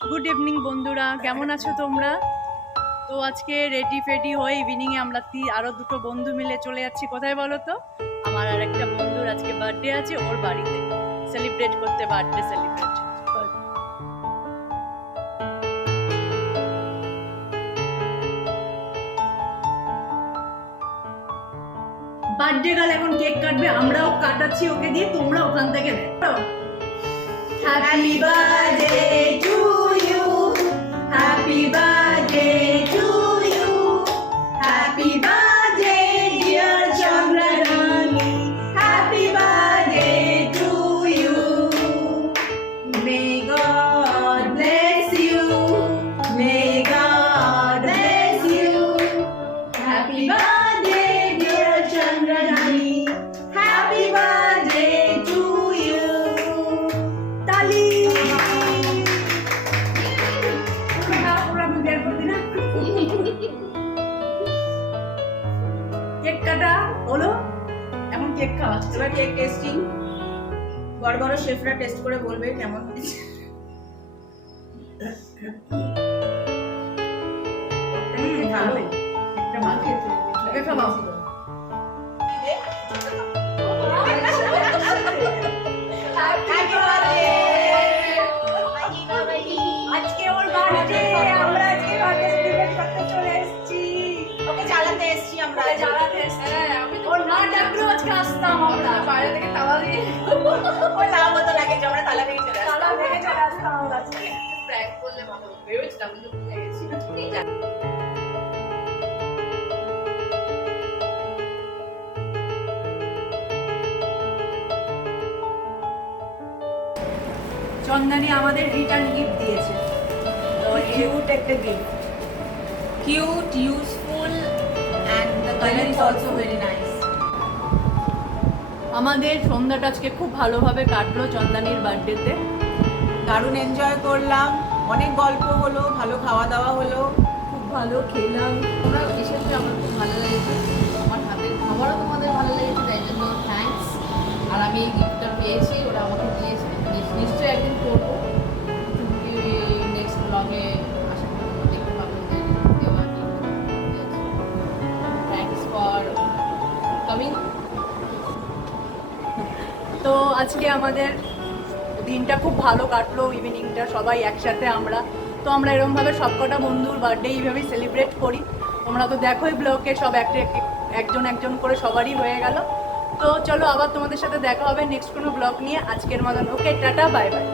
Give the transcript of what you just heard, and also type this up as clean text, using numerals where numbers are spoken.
Good evening বন্ধুরা, কেমন আছো তোমরা? তো আজকে রেডি ফেডি হয়ে ইভিনিংয়ে আমরা আরও দুটো বন্ধু মিলে চলে যাচ্ছি। কোথায় বলো তো? আমার আর একটা বন্ধুর আজকে বার্থডে আছে, ওর বাড়িতে সেলিব্রেট করতে, বার্থডে সেলিব্রেট। বার্থডে গার্ল এখন কেক কাটবে, আমরাও কাটাচ্ছি ওকে দিয়ে, তোমরা ওখান থেকে দেখো। Happy birthday to you, happy birthday to you, happy birthday dear Chandrani, happy birthday to you. May God bless you, may God bless you, happy birthday dear Chandrani, happy birthday to you. তালি কেক কাটা হলো, এখন cake খাওয়াচ্ছে। এবার cake testing, বড় বড় শেফরা test করে বলবে কেমন হয়েছে। ভালো, একটা ভালো খেতে ওকে খাওয়াও। আজকে ওর বার্থডে, আমরা আজকে বার্থডে সেলিব্রেট করতে চলে এসেছি। ওকে জ্বালাতে এসেছি আমরা। জ্বালাতে এসেছি। ওর না ডাকলেও আজকে আসতাম আমরা, বাইরে থেকে তালা দিয়ে। ওই লাভ হতো লাগে যে আমরা তালা ভেঙে চলে তালা ভেঙে চলে আসতাম আমরা আজকে। প্র্যাঙ্ক করলে ভালো ভেবেছিলাম কিন্তু ভুলে গেছি। ঠিক আছে। চন্দনী আমাদের রিটার্ন গিফট দিয়েছে, তো কিউট একটা gift, Cute, useful, and the color is also very nice. আমাদের সন্ধ্যাটা আজকে খুব ভালোভাবে কাটলো চন্দানির বার্থডেতে। দারুণ এনজয় করলাম, অনেক গল্প হলো, ভালো খাওয়া দাওয়া হলো, খুব ভালো খেলাম। তোমরা এসেছো, আমার খুব ভালো লেগেছে। আমার হাতের খাবারও তোমাদের ভালো লেগেছে, তাই জন্য থ্যাঙ্কস। আর আমি এই গিফটটা পেয়েছি, ওরা আমাকে দিয়েছে। নিশ্চয়ই একদিন করবো, নেক্সট ব্লগে আশা করি তোমরা দেখতে পাবো যে দেওয়া থ্যাঙ্কস ফর কামিং। তো আজকে আমাদের দিনটা খুব ভালো কাটলো, ইভিনিংটা সবাই একসাথে আমরা। তো আমরা এরকমভাবে সবকটা বন্ধুর বার্থডে এইভাবেই সেলিব্রেট করি। তোমরা তো দেখোই ব্লগে সব একজন একজন করে সবারই হয়ে গেল। তো চলো আবার তোমাদের সাথে দেখা হবে নেক্সট কোনো ব্লগ নিয়ে। আজকের মতন ওকে, টাটা, বাই বাই।